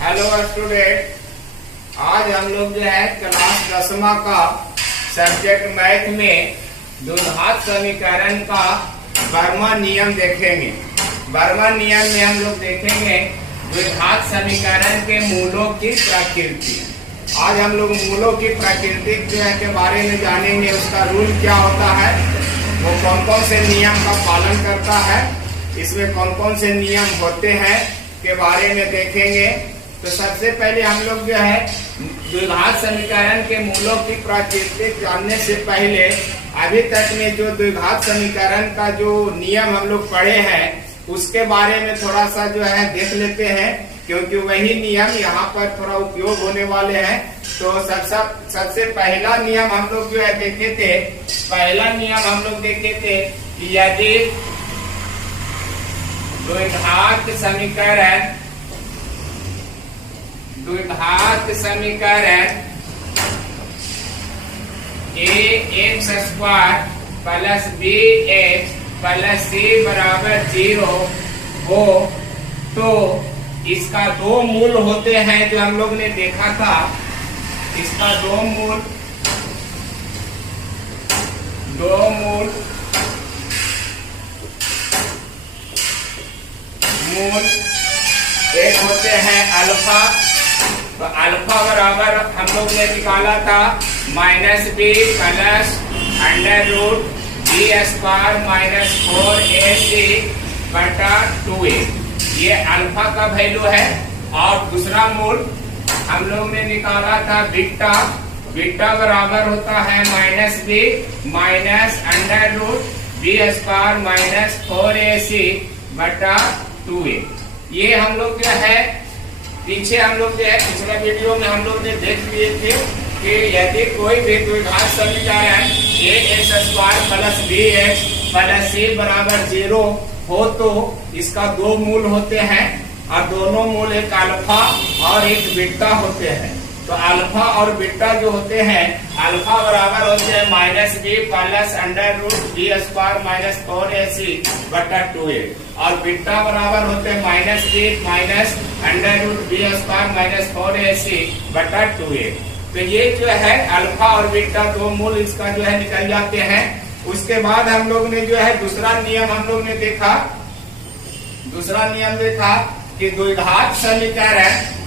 Hello student, आज हम लोग जो है क्लास 10वां का सब्जेक्ट मैथ में द्विघात समीकरण का वर्मा नियम देखेंगे। वर्मा नियम में हम लोग देखेंगे द्विघात समीकरण के मूलों की प्रकृति। आज हम लोग मूलों की प्रकृति जो है के बारे में जानेंगे। उसका रूल क्या होता है, वो कौन कौन से नियम का पालन करता है, इसमें कौन कौन से नियम होते हैं के बारे में देखेंगे। तो सबसे पहले हम लोग जो है द्विघात समीकरण के मूलों की प्रकृति जानने से पहले अभी तक में जो द्विघात समीकरण का जो नियम हम लोग पढ़े हैं उसके बारे में थोड़ा सा जो है देख लेते हैं, क्योंकि वही नियम यहाँ पर थोड़ा उपयोग होने वाले हैं। तो सबसे पहला नियम हम लोग जो है देखे थे, पहला नियम हम लोग देखे थे कि यदि द्विघात समीकरण ax² plus bx plus c बराबर 0 हो तो इसका दो मूल होते हैं, जो हम लोग ने देखा था। इसका दो मूल एक होते हैं अल्फा। तो अल्फा बराबर हम लोग ने निकाला था -b plus √b² minus 4ac बटा 2a। ये अल्फा का वैल्यू है। और दूसरा मूल हम लोग ने निकाला था बीटा। बीटा बराबर होता है -b minus √b² minus 4ac बटा 2a। ये हम लोग जो है पीछे हम लोग जो है पिछले वीडियो में हम लोग ने देख लिए थे कि यदि कोई भी द्विघात समीकरण ax² plus bx plus c बराबर 0 हो तो इसका दो मूल होते हैं, और दोनों मूल एक अल्फा और एक बीटा होते हैं। तो अल्फा और बीटा जो होते हैं, अल्फा बराबर होते हैं -b plus √b² minus 4ac बटा 2a, और बीटा बराबर होते हैं -b minus √b² minus 4ac बटा 2a। तो ये जो है अल्फा और बीटा दो मूल इसका जो है निकल जाते हैं। उसके बाद हम लोग ने जो है दूसरा नियम हम लोग ने देखा। दूसरा नियम देखा कि द्विघात समीकरण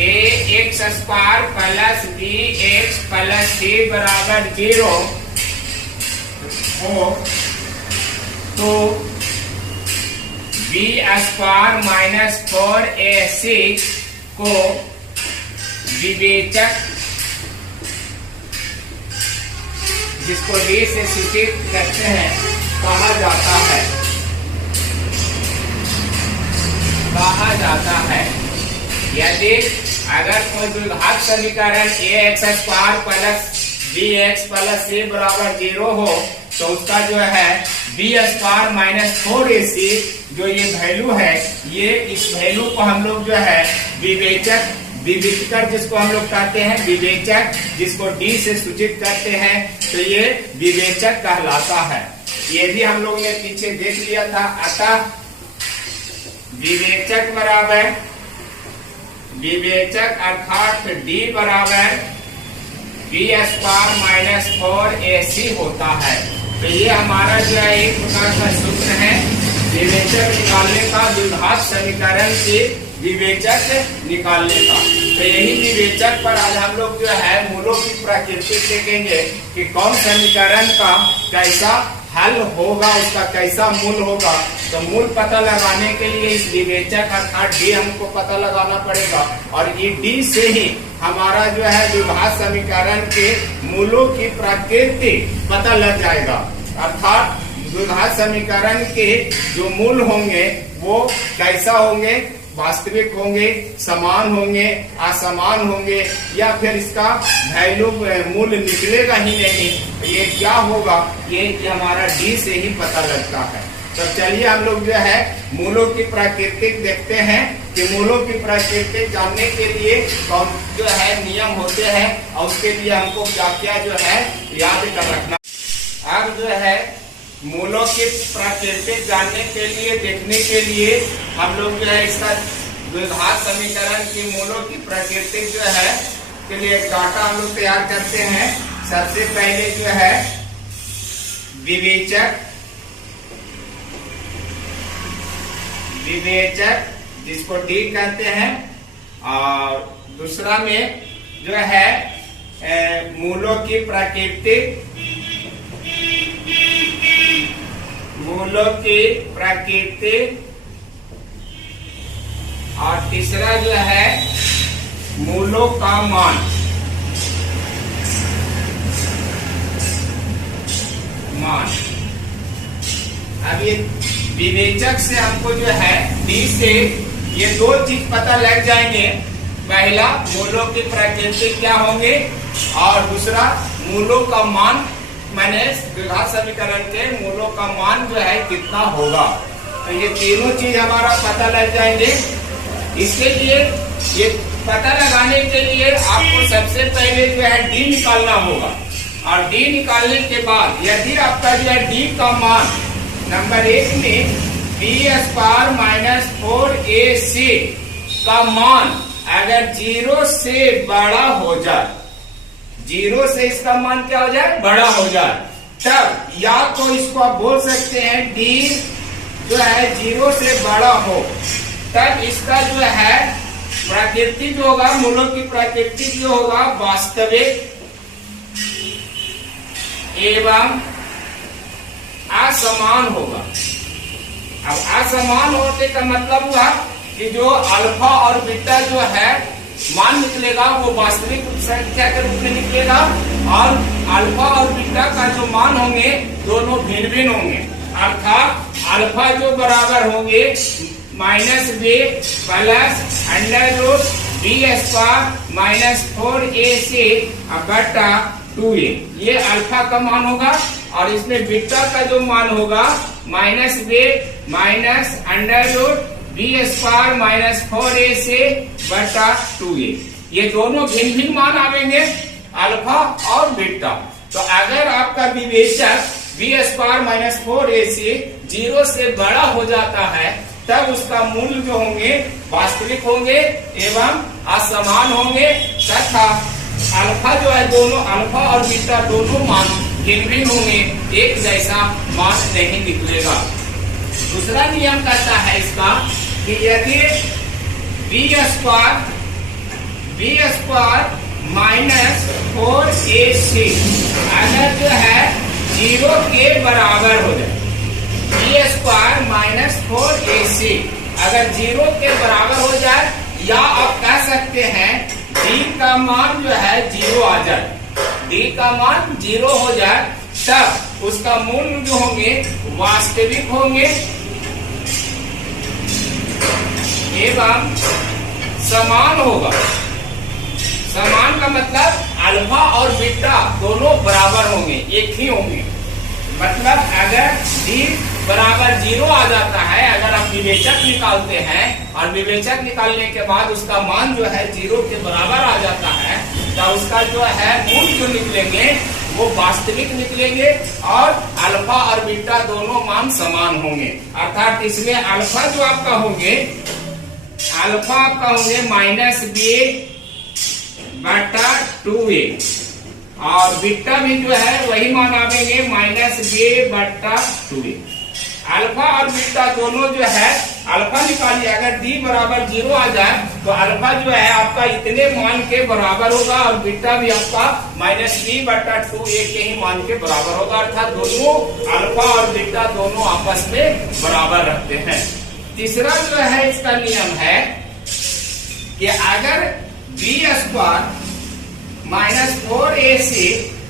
ax² plus bx plus c बराबर 0 हो तो b² माइनस 4ac को विवेचक, जिसको d से सूचित करते हैं, कहा जाता है। यदि अगर कोई द्विघात समीकरण ax² plus bx plus c बराबर 0 हो तो उसका जो है b² माइनस 4ac जो ये वैल्यू है, ये इस वैल्यू को हम लोग जो है विवेचक जिसको हम लोग कहते हैं, विवेचक जिसको d से सूचित करते हैं, तो ये विवेचक कहलाता है। ये भी हम लोग ने पीछे देख लिया था। अतः विवेचक अर्थात d बराबर b² माइनस 4ac होता है। तो ये हमारा जो है एक प्रकार का सूत्र है विवेचक निकालने का, द्विघात समीकरण के विवेचक निकालने का। तो यही विवेचक पर आज हम लोग जो है मूलों की प्रकृति देखेंगे कि कौन समीकरण का कैसा हल होगा, उसका कैसा मूल होगा। तो मूल पता लगाने के लिए इस विवेचक अर्थात d हमको पता लगाना पड़ेगा, और ये d से ही हमारा जो है द्विघात समीकरण के मूलों की प्रकृति पता लग जाएगा। अर्थात द्विघात समीकरण के जो मूल होंगे वो कैसा होंगे, वास्तविक होंगे, समान होंगे, असमान होंगे, या फिर इसका वैल्यू मूल निकलेगा ही नहीं। ये क्या होगा, ये हमारा d से ही पता लगता है। तो चलिए हम लोग जो है मूलों की प्रकृति देखते हैं कि मूलों की प्रकृति जानने के लिए कौन जो है नियम होते हैं, और उसके लिए हमको क्या क्या जो है याद कर रखना। अब जो है मूलों की प्रकृति जानने के लिए, देखने के लिए हम लोग जो है इसका द्विघात समीकरण की मूलों की प्रकृति जो है के लिए डाटा हम लोग तैयार करते हैं। सबसे पहले जो है विवेचक जिसको डी कहते हैं, और दूसरा में जो है मूलों की प्रकृति, और तीसरा जो है मूलों का मान। अब ये विवेचक से हमको जो है डी से ये दो चीज पता लग जाएंगे। पहला मूलों की प्रकृति क्या होंगे, और दूसरा मूलों का मान, मैंने द्विघात समीकरण के मूलों का मान जो है कितना होगा। तो ये तीनों चीज हमारा पता लग जाएंगे। इसके लिए ये पता लगाने के लिए आपको सबसे पहले जो है डी निकालना होगा, और डी निकालने के बाद यदि आपका जो है डी का मान नंबर 1 में बी स्क्वायर माइनस 4ac का मान अगर 0 से बड़ा हो जाए, 0 से इसका मान क्या हो जाए, बड़ा हो जाए, तब या तो इसको आप बोल सकते हैं डी जो है 0 से बड़ा हो, तब इसका जो है प्रकृति जो होगा, मूलों की प्रकृति जो होगा वास्तविक एवं असमान होगा। अब असमान होने का मतलब हुआ कि जो अल्फा और बीटा जो है मान निकलेगा वो वास्तविक संख्या के रूप में निकलेगा, और अल्फा और बीटा का जो मान होंगे दोनों भिन्न भिन्न होंगे। अर्थात अल्फा जो बराबर होंगे minus b plus under root b square minus 4ac बटा 2a, ये अल्फा का मान होगा। और इसमें बीटा का जो मान होगा minus b minus under root b square minus 4ac बटा 2a, ये दोनों भिन्न भिन्न मान आवेंगे अल्फा और बीटा। तो अगर आपका विवेचक बी स्क्वायर माइनस 4ac 0 से बड़ा हो जाता है, तब उसका मूल्य जो होंगे वास्तविक होंगे एवं असमान होंगे, तथा अल्फा जो है दोनों अल्फा और बीटा दोनों मान भिन्न भिन्न होंगे, एक जैसा मान नहीं निकलेगा। दूसरा नियम कहता है इसका कि यदि बी स्क्वायर माइनस 4ac अगर जो है 0 के बराबर हो जाए, बी स्क्वायर माइनस 4ac अगर 0 के बराबर हो जाए, या आप कह सकते हैं डी का मान जो है 0 आ जाए, डी का मान 0 हो जाए, तब उसका मूल्य जो होंगे वास्तविक होंगे एवं समान होगा। समान का मतलब अल्फा और बीटा दोनों बराबर होंगे, एक ही होंगे। मतलब अगर डी बराबर 0 आ जाता है, अगर आप विवेचक निकालते हैं और विवेचक निकालने के बाद उसका मान जो है 0 के बराबर आ जाता है, तो उसका जो है मूल जो निकलेंगे वो वास्तविक निकलेंगे, और अल्फा और बीटा दोनों मान समान होंगे। अर्थात इसमें अल्फा जो आपका होंगे, अल्फा आपका होंगे माइनस बी बटा 2a, और बीटा भी जो है वही मान आवेंगे माइनस बी बटा 2a। अल्फा और बीटा दोनों जो है, अल्फा निकालिए, अगर डी बराबर 0 आ जाए तो अल्फा जो है आपका इतने मान के बराबर होगा, और बीटा भी आपका माइनस बी बटा 2a के ही मान के बराबर होगा। अर्थात दोनों अल्फा और बीटा दोनों आपस में बराबर रखते हैं। तीसरा जो है इसका नियम है कि अगर बी स्क्वायर माइनस 4ac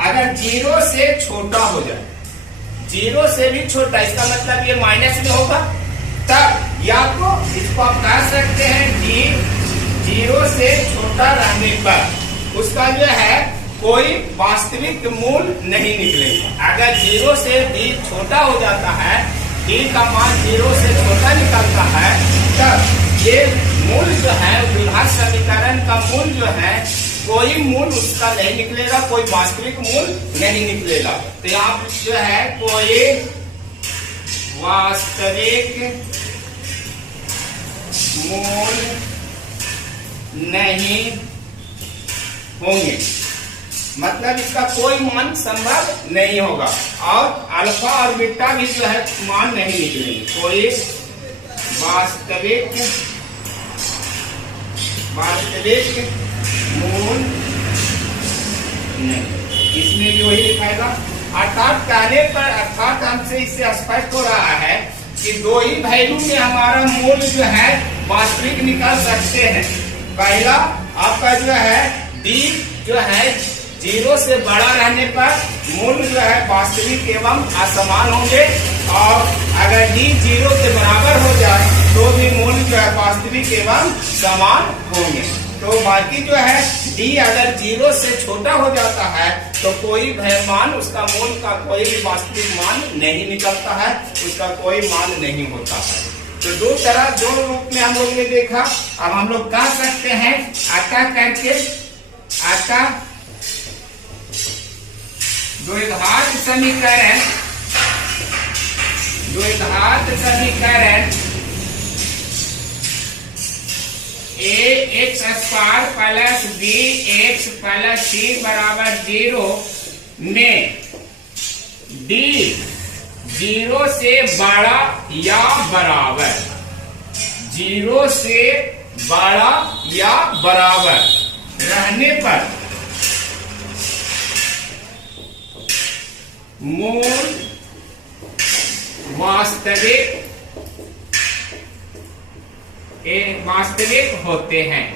अगर 0 से छोटा हो जाए, 0 से भी छोटा, इसका मतलब ये माइनस में होगा, तब या तो इसको आप कह सकते हैं कि 0 से छोटा रहने पर उसका जो है कोई वास्तविक मूल्य नहीं निकलेगा। अगर 0 से डी छोटा हो जाता है, डी का मान 0 से छोटा निकलता है, तब ये मूल्य जो है द्विघात समीकरण का मूल्य जो है कोई मूल्य उसका नहीं निकलेगा, कोई वास्तविक मूल्य नहीं निकलेगा। तो यहाँ जो है कोई वास्तविक मूल नहीं होंगे, मतलब इसका कोई मान संभव नहीं होगा और अल्फा और बीटा भी जो है मान नहीं निकलेंगे। कोई वास्तविक मूल नहीं, इसमें भी वही लिखाएगा। अर्थात कहने पर अर्थात हमसे इससे स्पष्ट हो रहा है कि दो ही वैल्यू में हमारा मूल जो है वास्तविक निकाल सकते हैं। पहला आपका जो है डी जो है 0 से बड़ा रहने पर मूल जो है वास्तविक एवं असमान होंगे और अगर डी 0 के बराबर हो जाए तो भी मूल जो है वास्तविक एवं समान होंगे। तो बाकी जो है डी अगर 0 से छोटा हो जाता है तो कोई मान उसका मूल का कोई भी वास्तविक मान नहीं निकलता है, उसका कोई मान नहीं होता है। तो दो रूप में हम लोग ने देखा। अब हम लोग कह सकते हैं अतः करके अतः द्विघात समीकरण ax² plus bx plus c बराबर 0 में d 0 से बड़ा या बराबर, 0 से बड़ा या बराबर रहने पर मूल वास्तविक होते हैं।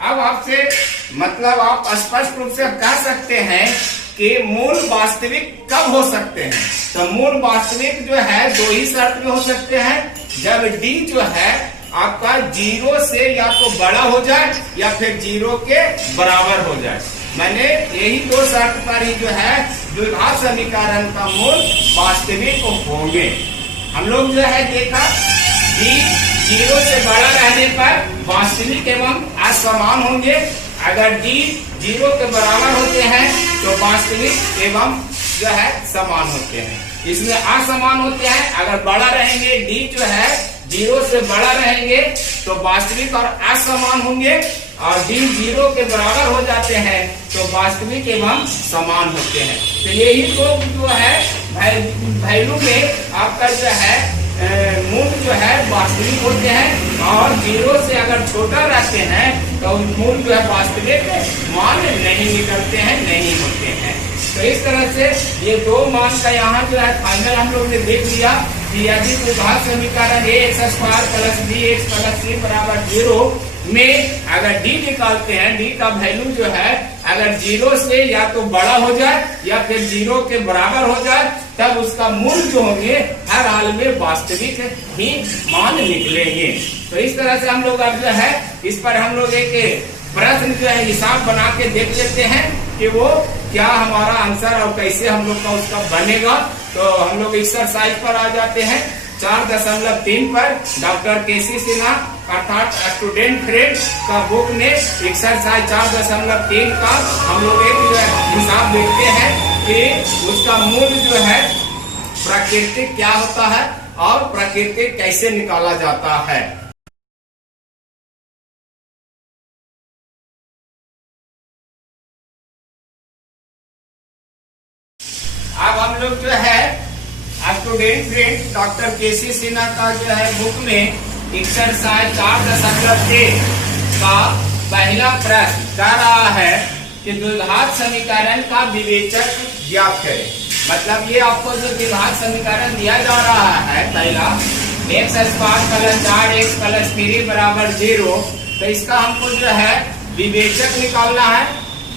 अब आपसे मतलब आप स्पष्ट रूप से कह सकते हैं कि मूल वास्तविक कब हो सकते हैं। तो मूल वास्तविक जो है दो ही शर्त में हो सकते हैं, जब डी जो है आपका 0 से या तो बड़ा हो जाए या फिर 0 के बराबर हो जाए। मैंने यही दो शर्त पर ही जो है द्विघात समीकरण का मूल वास्तविक होंगे। हम लोग जो है देखा डी 0 से बड़ा रहने पर वास्तविक एवं असमान होंगे, अगर डी 0 के बराबर होते हैं तो वास्तविक एवं जो है समान होते हैं। इसमें असमान होते हैं, अगर बड़ा रहेंगे डी जो है 0 से बड़ा रहेंगे तो वास्तविक और असमान होंगे और डी 0 के बराबर हो जाते हैं तो वास्तविक एवं समान होते हैं। तो यही तो जो है वैल्यू में आपका जो है मूल जो है वास्तविक होते हैं और 0 से अगर छोटा रहते हैं तो मूल जो है वास्तविक मान नहीं निकलते हैं, नहीं होते हैं। तो इस तरह से ये दो मान का यहाँ जो है फाइनल हम लोग ने देख लिया कि यदि द्विघात समीकरण ax² plus bx plus c बराबर 0 में अगर डी निकालते हैं, डी का वैल्यू जो है अगर 0 से या तो बड़ा हो जाए या फिर 0 के बराबर हो जाए तब उसका मूल जो होंगे हर हाल में वास्तविक ही मान निकलेंगे। तो इस तरह से हम लोग अब जो है इस पर हम लोग एक प्रश्न जो है हिसाब बना के देख लेते हैं कि वो क्या हमारा आंसर और कैसे हम लोग का उसका बनेगा। तो हम लोग एक्सरसाइज पर आ जाते हैं 4.3 पर डॉक्टर केसी सिन्हा अर्थात स्टूडेंट फ्रेंड का बुक में एक्सरसाइज 4.3 का हम लोग एक हिसाब देखते हैं कि उसका मूल जो है प्राकृतिक क्या होता है और प्राकृतिक कैसे निकाला जाता है। अब हम लोग जो है स्टूडेंट फ्रेंड डॉक्टर केसी सिन्हा का जो है बुक में एक्सरसाइज 4.3 का पहला प्रश्न कर रहा है कि द्विघात समीकरण का विवेचक ज्ञात करें। मतलब ये आपको जो द्विघात समीकरण दिया जा रहा है पहला x² प्लस 4x प्लस 3 बराबर 0, तो इसका हमको जो है विवेचक निकालना है,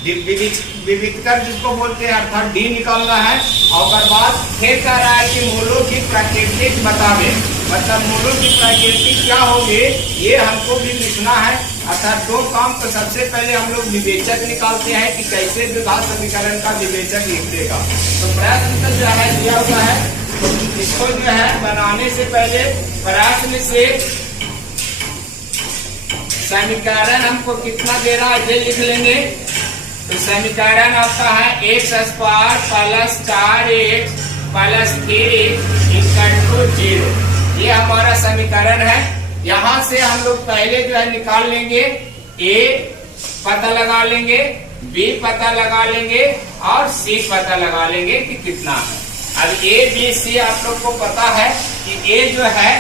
विविधकर जिसको बोलते हैं अर्थात डी निकालना है। और बाद फिर कह रहा है कि मूलों की प्राकृतिक बतावे, मतलब मूलों की प्राकृतिक क्या होंगे ये हमको भी लिखना है। अर्थात दो काम तो सबसे पहले हम लोग विवेचक निकालते हैं कि कैसे द्विघात समीकरण का विवेचक लिख देगा। तो प्रश्न जो है दिया हुआ है तो इसको जो है बनाने से पहले प्रश्न से समीकरण हमको कितना दे रहा है ये लिख लेंगे। तो तो समीकरण आपका है x square plus 4x plus 3 equal to 0। ये हमारा समीकरण है। यहाँ से हम लोग पहले जो है निकाल लेंगे, a पता लगा लेंगे, b पता लगा लेंगे और c पता लगा लेंगे कि कितना है। अब a b c आप लोग को पता है कि a जो है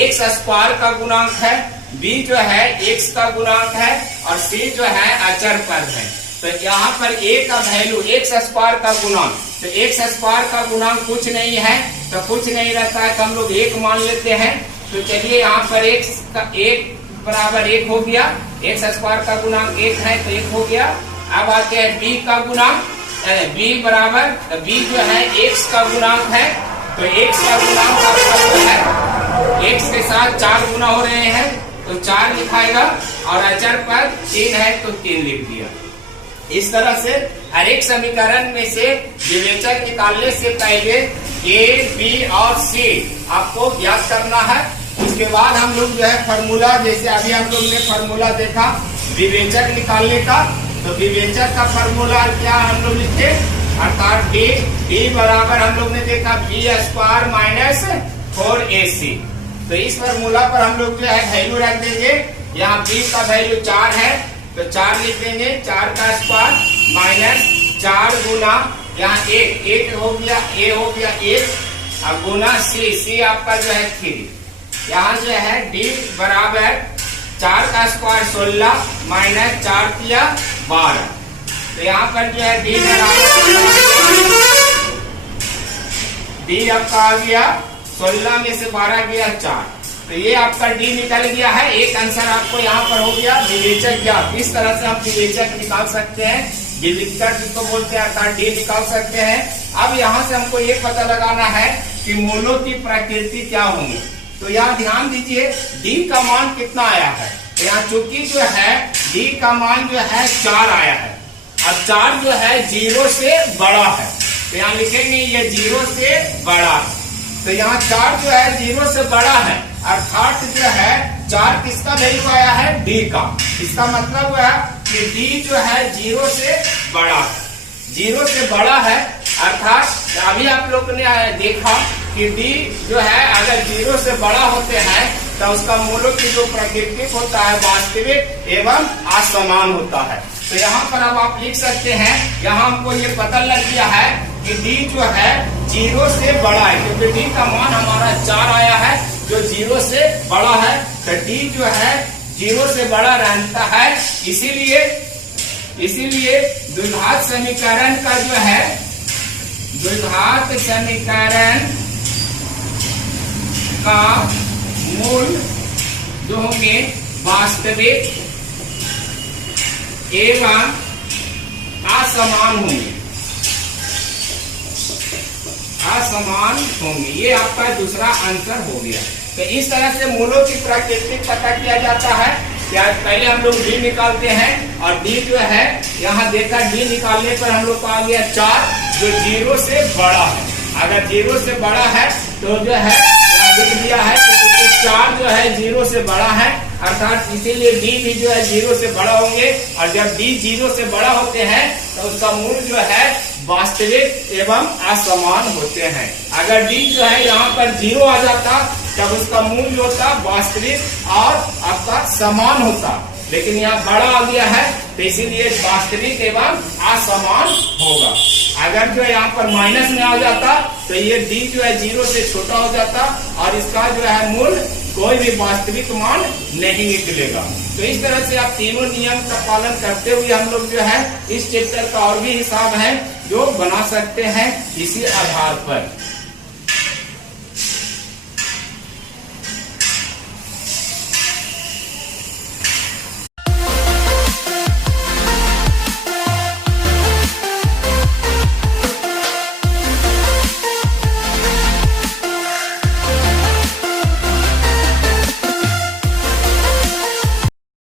एक्स स्क्वायर का गुणांक है, b जो है x का गुणांक है और c जो है अचर पद है। तो यहाँ पर a का वैल्यू एक्स स्क्वायर का गुणांक, तो एक्स स्क्वायर का गुणांक कुछ नहीं है तो कुछ नहीं रहता है तो हम लोग 1 मान लेते हैं। तो चलिए यहाँ पर x का 1 बराबर 1 हो गया, एक्स स्क्वायर का गुणांक 1 है तो 1 हो गया। अब आते हैं b का गुणांक, b बराबर, तो b जो है x का गुणांक है, तो x का गुणांक आपका जो है x के साथ 4 गुना हो रहे हैं तो 4 लिखाएगा और अचर पर 3 है तो 3 लिख दिया। इस तरह से हर एक समीकरण में से विवेचक निकालने से पहले a, b और c आपको ज्ञात करना है। उसके बाद हम लोग जो है फॉर्मूला, जैसे अभी हम लोग ने फॉर्मूला देखा विवेचक निकालने का, तो विवेचक का फॉर्मूला क्या हम लोग लिखे, अर्थात d बराबर हम लोग ने देखा b स्क्वायर माइनस 4ac। तो इस फॉर्मूला पर हम लोग जो है वैल्यू रख देंगे। यहाँ b का वैल्यू 4 है तो 4 लिख देंगे, 4 का स्क्वायर माइनस 4 गुना यहाँ 1 हो गया, a हो गया 1 और गुना c आपका जो है 3। यहाँ जो है d बराबर 4 का स्क्वायर 16 माइनस 4 किया 12। तो यहाँ पर जो है d बराबर d आपका आ गया 16 में से 12 गया 4, तो ये आपका d निकल गया है। एक आंसर आपको यहाँ पर हो गया विवेचक ज्ञात। इस तरह से हम विवेचक निकाल सकते हैं, विवेचक जिसको बोलते हैं अर्थात d निकाल सकते हैं। अब यहाँ से हमको ये पता लगाना है कि मूलों की प्रकृति क्या होंगी। तो यहाँ ध्यान दीजिए d का मान कितना आया है, तो यहाँ चूंकि जो है d का मान जो है 4 आया है, अब 4 जो है 0 से बड़ा है, तो यहाँ लिखेंगे ये 0 से बड़ा है। तो यहाँ 4 जो है 0 से बड़ा है, अर्थात जो है 4 किसका वैल्यू आया है, d का। इसका मतलब है कि d जो है 0 से बड़ा है, 0 से बड़ा है, अर्थात अभी आप लोग ने देखा कि d जो है अगर 0 से बड़ा होते हैं तो उसका मूलों की जो प्राकृतिक होता है वास्तविक एवं असमान होता है। तो यहाँ पर अब आप लिख सकते हैं, यहाँ हमको ये पता लग गया है कि d जो है 0 से बड़ा है, क्योंकि d का मान हमारा 4 आया है जो 0 से बड़ा है, तो d जो है 0 से बड़ा रहता है। इसीलिए द्विघात समीकरण का जो है, द्विघात समीकरण का मूल जो होंगे वास्तविक एवं असमान होंगे, असमान होंगे। ये आपका दूसरा आंसर हो गया। तो इस तरह से मूलों की प्राकृतिक पता किया जाता है। क्या पहले हम लोग d निकालते हैं और d जो है यहाँ देखा d निकालने पर हम लोग को आ गया 4 जो 0 से बड़ा है। अगर 0 से बड़ा है तो जो है लिख दिया है कि 4 जो है 0 से बड़ा है, अर्थात इसीलिए d भी जो है 0 से बड़ा होंगे, और जब d 0 से बड़ा होते हैं तो उसका मूल जो है वास्तविक एवं असमान होते हैं। अगर d जो है यहाँ पर 0 आ जाता तब उसका मूल जो होता वास्तविक और आपका समान होता, लेकिन यहाँ बड़ा आ गया है तो इसीलिए वास्तविक एवं असमान होगा। अगर जो है यहाँ पर माइनस में आ जाता तो ये d जो है 0 से छोटा हो जाता और इसका जो है मूल कोई भी वास्तविक मान नहीं निकलेगा। तो इस तरह से आप तीनों नियम का पालन करते हुए हम लोग जो है इस चैप्टर का और भी हिसाब है जो बना सकते हैं इसी आधार पर।